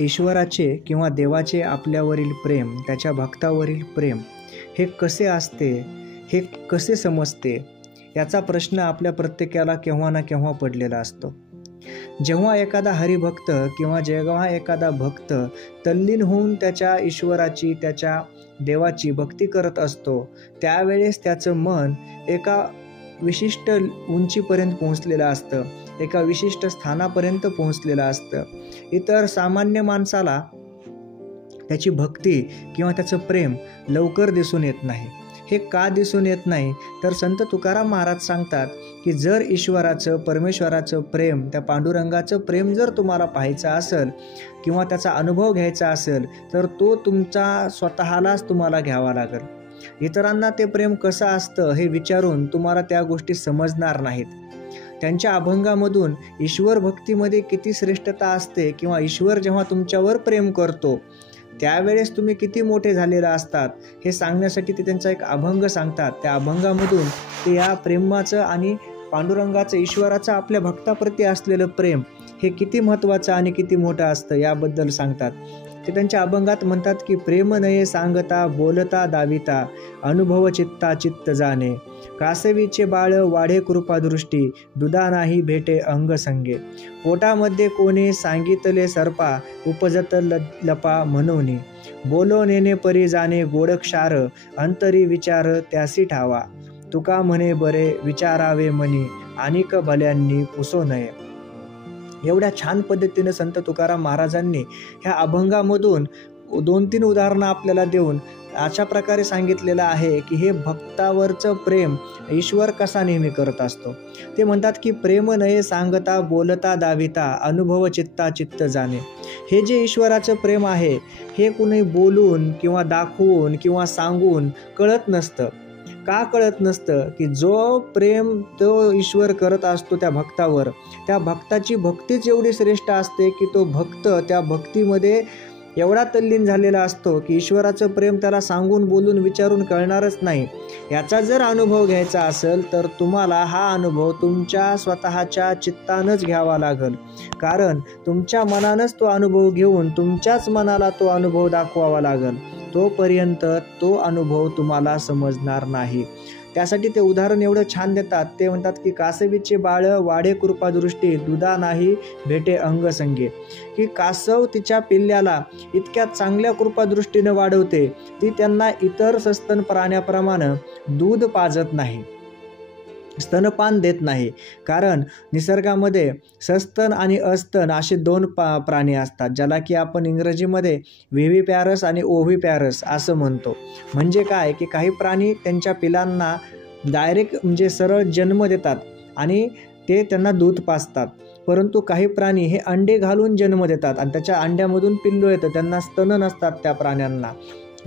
ईश्वराचे किंवा देवाचे आपल्यावरील प्रेम, त्याच्या भक्तावरील प्रेम हे कसे असते, हे कसे समजते, याचा प्रश्न आपल्या प्रत्येकाला केव्हा ना केव्हा पडलेला असतो. जेव्हा एखादा हरिभक्त किंवा जेव्हा एखादा भक्त तल्लीन होऊन त्याच्या ईश्वराची, त्याच्या देवाची भक्ती करत असतो, त्यावेळेस त्याचं मन एका विशिष्ट उंचीपर्यंत पोहोचलेलं असतं, एका विशिष्ट स्थानापर्यंत पोहोचलेलं असतं. इतर सामान्य माणसाला त्याची भक्ती किंवा त्याचं प्रेम लवकर दिसून येत नाही. हे का दिसून येत नाही तर संत तुकाराम महाराज सांगतात की जर ईश्वराचं, परमेश्वराचं प्रेम, त्या पांडुरंगाचं प्रेम जर तुम्हाला पाहायचं असेल किंवा त्याचा अनुभव घ्यायचा असेल तर तो तुमचा स्वतःलाच तुम्हाला घ्यावा लागेल. इतरांना ते प्रेम कसं असतं हे विचारून तुम्हाला त्या गोष्टी समजणार नाहीत. त्यांच्या अभंगामधून ईश्वर भक्तीमध्ये किती श्रेष्ठता असते किंवा ईश्वर जेव्हा तुमच्यावर प्रेम करतो त्यावेळेस तुम्ही किती मोठे झालेला असतात हे सांगण्यासाठी ते त्यांचा एक अभंग सांगतात. त्या अभंगामधून ते या प्रेमाचं आणि पांडुरंगाचं, ईश्वराचं आपल्या भक्ताप्रती असलेलं प्रेम हे किती महत्त्वाचं आणि किती मोठं असतं याबद्दल सांगतात. ते त्यांच्या अभंगात म्हणतात की प्रेम नये सांगता बोलता दाविता, अनुभव चित्ता चित्त जाणे, कासवीचे बाळ वाढे कृपादृष्टी, दुधा नाही भेटे अंग संगे, पोटामध्ये कोणी सांगितले सरपा, उपजत लपा म्हणून, बोलो नेने परी जाणे गोड क्षार, अंतरी विचार त्यासी ठावा, तुका म्हणे बरे विचारावे मनी, अनिक भल्यांनी पुसो नये. एवढ्या छान पद्धतीने संत तुकाराम महाराजांनी ह्या अभंगामधून 2-3 उदाहरणं आपल्याला देऊन अशा प्रकारे सांगितलेलं आहे की हे भक्तावरचं प्रेम ईश्वर कसा नेहमी करत असतो. ते म्हणतात की प्रेम नये सांगता बोलता दाविता, अनुभव चित्ता चित्त जाणे. हे जे ईश्वराचं प्रेम आहे हे कुणी बोलून किंवा दाखवून किंवा सांगून कळत नसतं. का कळत नसतं की जो प्रेम तो ईश्वर करत असतो त्या भक्तावर, त्या भक्ताची भक्तीच एवढी श्रेष्ठ असते की तो भक्त त्या भक्तीमध्ये एवढा तल्लीन झालेला असतो की ईश्वराचं प्रेम त्याला सांगून बोलून विचारून कळणारच नाही. याचा जर अनुभव घ्यायचा असेल तर तुम्हाला हा अनुभव तुमच्या स्वतःच्या चित्तानंच घ्यावा लागेल. कारण तुमच्या मनानंच तो अनुभव घेऊन तुमच्याच मनाला तो अनुभव दाखवावा लागेल. तोपर्यंत तो अनुभव तुम्हाला समजणार नाही. त्यासाठी ते उदाहरण एवढं छान देतात. ते म्हणतात की कासवीचे बाळ वाढे कृपादृष्टी, दुधा नाही भेटे अंग संगे. की कासव तिच्या पिल्ल्याला इतक्या चांगल्या कृपादृष्टीने वाढवते, ती त्यांना इतर सस्तन प्राण्याप्रमाणे दूध पाजत नाही, स्तनपान देत नाही. कारण निसर्गामध्ये सस्तन आणि अस्तन असे 2 प्राणी असतात, ज्याला की आपण इंग्रजीमध्ये व्हिव्हिपॅरस आणि ओव्हिपॅरस असं म्हणतो. म्हणजे काय की काही प्राणी त्यांच्या पिलांना डायरेक्ट म्हणजे सरळ जन्म देतात आणि ते त्यांना दूध पाजतात. परंतु काही प्राणी हे अंडे घालून जन्म देतात आणि त्याच्या अंड्यामधून पिल्लू येतं, त्यांना स्तन नसतात त्या प्राण्यांना,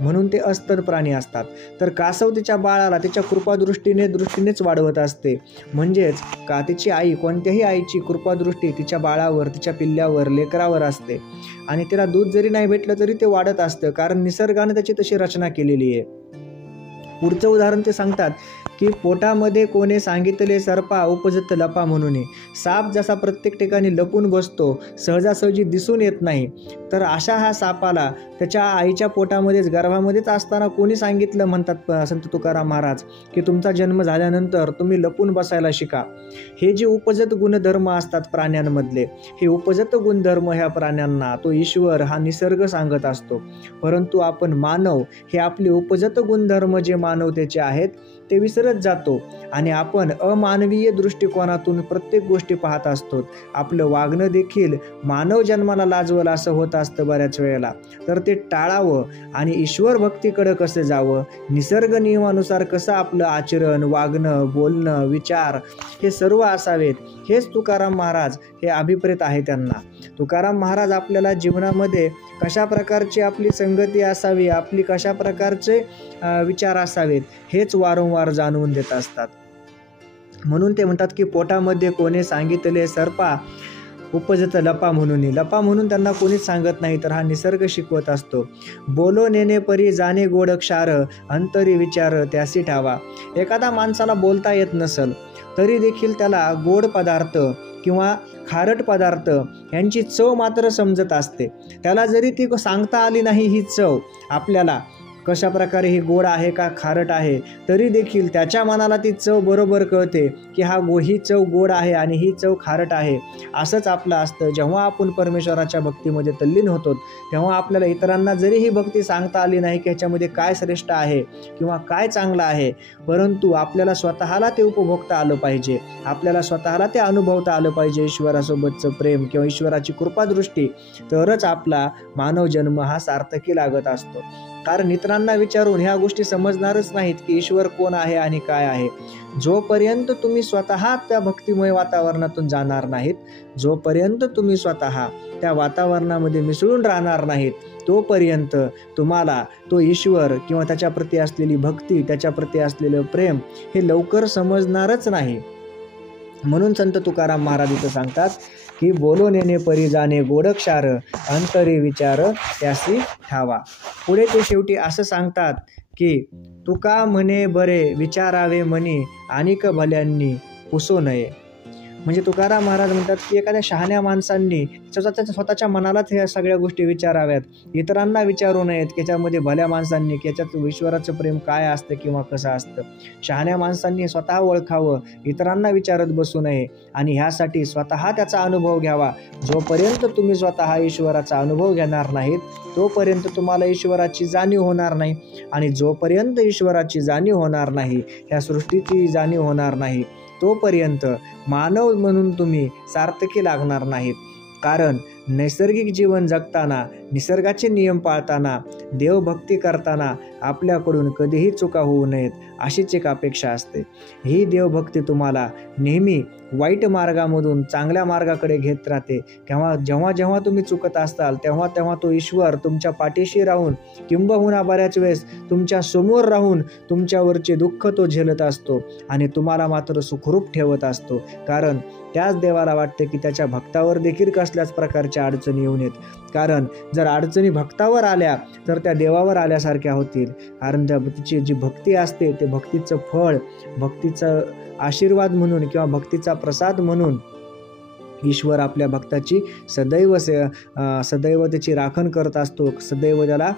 म्हणून ते अस्तन प्राणी असतात. तर कासव तिच्या बाळाला तिच्या कृपादृष्टीनेच वाढवत असते. म्हणजेच का तिची आई, कोणत्याही आईची कृपादृष्टी तिच्या बाळावर, तिच्या पिल्ल्यावर, लेकरावर असते आणि तिला दूध जरी नाही भेटलं तरी ते वाढत असतं, कारण निसर्गाने त्याची तशी रचना केलेली आहे. पुढचं उदाहरण ते सांगतात की पोटामध्ये कोणी सांगितले सरपा, उपजत लपा म्हणून. साप जसा प्रत्येक ठिकाणी लपून बसतो, सहजासहजी दिसून येत नाही, तर अशा हा सापाला त्याच्या आईच्या पोटामध्येच, गर्भामध्येच असताना कोणी सांगितलं, म्हणतात संत तुकाराम महाराज, की तुमचा जन्म झाल्यानंतर तुम्ही लपून बसायला शिका. हे जे उपजत गुणधर्म असतात प्राण्यांमधले, हे उपजत गुणधर्म ह्या प्राण्यांना तो ईश्वर, हा निसर्ग सांगत असतो. परंतु आपण मानव हे आपले उपजत गुणधर्म जे मानवतेचे आहेत ते विसरत जातो आणि आपण अमानवीय दृष्टिकोनातून प्रत्येक गोष्टी पाहत असतो. आपलं वागणं देखील मानव जन्माला लाजवल असं होत असतं बऱ्याच वेळेला. तर ते टाळावं आणि ईश्वर भक्तीकडे कसं जावं, निसर्ग नियमानुसार कसं आपलं आचरण, वागणं, बोलणं, विचार हे सर्व असावेत, हेच तुकाराम महाराज हे अभिप्रेत आहे त्यांना. तुकाराम महाराज आपल्याला जीवनामध्ये कशा प्रकारची आपली संगती असावी, आपली कशा प्रकारचे विचार असावेत हेच वारंवार जाणवून देत असतात. म्हणून ते म्हणतात की पोटामध्ये कोणी सांगितले सरपा, उपजत लपा म्हणून. लपा म्हणून त्यांना कोणीच सांगत नाही, तर हा निसर्ग शिकवत असतो. बोलो नेने परी जाणे गोड क्षार, अंतरी विचार त्यासी ठावा. एखादा माणसाला बोलता येत नसल तरी देखील त्याला गोड पदार्थ किंवा खारट पदार्थ यांची चव मात्र समजत असते. त्याला जरी ती सांगता आली नाही ही चव आपल्याला कशा प्रकारे ही गोड आहे का खारट आहे, तरी देखील त्याच्या मनाला ती चव बरोबर कळते की ही चव गोड आहे आणि ही चव खारट आहे. असंच आपलं असतं. जेव्हा आपण परमेश्वराच्या भक्तीमध्ये तल्लीन होतो तेव्हा आपल्याला इतरांना जरी ही भक्ती सांगता आली नाही की ह्याच्यामध्ये काय श्रेष्ठ आहे किंवा काय चांगलं आहे, परंतु आपल्याला स्वतःला ते उपभोगता आलं पाहिजे, आपल्याला स्वतःला ते अनुभवता आलं पाहिजे ईश्वरासोबतचं प्रेम किंवा ईश्वराची कृपादृष्टी, तरच आपला मानव जन्म हा सार्थकी लागत असतो. कारण इतरांना विचारून ह्या गोष्टी समजणारच नाहीत की ईश्वर कोण आहे आणि काय आहे. जोपर्यंत तुम्ही स्वतः त्या भक्तिमय वातावरणातून जाणार नाहीत, जोपर्यंत तुम्ही स्वतः त्या वातावरणामध्ये मिसळून राहणार नाहीत, तोपर्यंत तुम्हाला तो ईश्वर किंवा त्याच्याप्रती असलेली भक्ती, त्याच्याप्रती असलेलं प्रेम हे लवकर समजणारच नाही. म्हणून संत तुकाराम महाराज इथं सांगतात की बोलो नेने परी जाणे गोडक्षार, अंतरी विचार त्यासी ठावा. पुढे ते शेवटी असं सांगतात की तुका म्हणे बरे विचारावे मनी, आणिक भल्यांनी पुसो नये. म्हणजे तुकाराम महाराज म्हणतात की एखाद्या शहाण्या माणसांनी स्वतःच्या मनालाच ह्या सगळ्या गोष्टी विचाराव्यात, इतरांना विचारू नयेत. त्याच्यामध्ये भल्या माणसांनी की याच्यात ईश्वराचं प्रेम काय असतं किंवा कसं असतं. शहाण्या माणसांनी स्वतः ओळखावं, इतरांना विचारत बसू नये आणि ह्यासाठी स्वतः त्याचा अनुभव घ्यावा. जोपर्यंत तुम्ही स्वतः ईश्वराचा अनुभव घेणार नाहीत तोपर्यंत तुम्हाला ईश्वराची जाणीव होणार नाही, आणि जोपर्यंत ईश्वराची जाणीव होणार नाही, ह्या सृष्टीची जाणीव होणार नाही, तोपर्यंत मानव म्हणून तुम्ही सार्थकी लागणार नाहीत. कारण नैसर्गिक जीवन जगताना, निसर्गाचे नियम पाळताना, देवभक्ती करताना आपल्याकडून कधीही चुका होऊ नयेत अशीच एक अपेक्षा असते. ही देवभक्ती तुम्हाला नेहमी वाईट मार्गामधून चांगल्या मार्गाकडे घेत राहते. जेव्हा जेव्हा तुम्ही चुकत असताल तेव्हा तेव्हा तो ईश्वर तुमच्या पाठीशी राहून, किंबहुना बऱ्याच वेळेस तुमच्या समोर राहून तुमच्यावरचे दुःख तो झेलत असतो आणि तुम्हाला मात्र सुखरूप ठेवत असतो. कारण त्याच देवाला वाटते की त्याच्या भक्तावर देखील कसल्याच प्रकारच्या अडचणी येऊ नयेत. कारण जर अडचणी भक्तावर आल्या तर त्या देवावर आल्यासारख्या होतील. कारण त्याची जी भक्ती असते ते भक्तीचं फळ, भक्तीचा आशीर्वाद म्हणून किंवा भक्तीचा प्रसाद म्हणून ईश्वर आपल्या भक्ताची सदैव त्याची राखण करत असतो, सदैव त्याला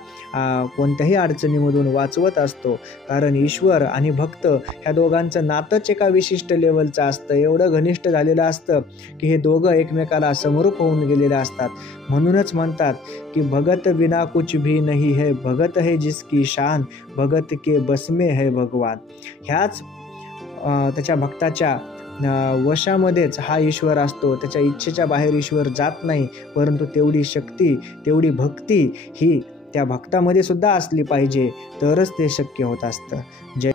कोणत्याही अडचणीमधून वाचवत असतो. कारण ईश्वर आणि भक्त ह्या दोघांचं नातंच एका विशिष्ट लेवलचं असतं, एवढं घनिष्ठ झालेलं असतं की हे दोघं एकमेकाला समरूप होऊन गेलेले असतात. म्हणूनच म्हणतात की भगत बिना कुछ भी नहीं है, भगत है जिसकी शान, भगत के बस में है भगवान. ह्याच त्याच्या भक्ताच्या वशामध्येच हा ईश्वर असतो. त्याच्या इच्छेच्या बाहेर ईश्वर जात नाही, परंतु तेवढी शक्ती, तेवढी भक्ती ही त्या भक्तामध्ये सुद्धा असली पाहिजे, तरच ते शक्य होत असतं. जय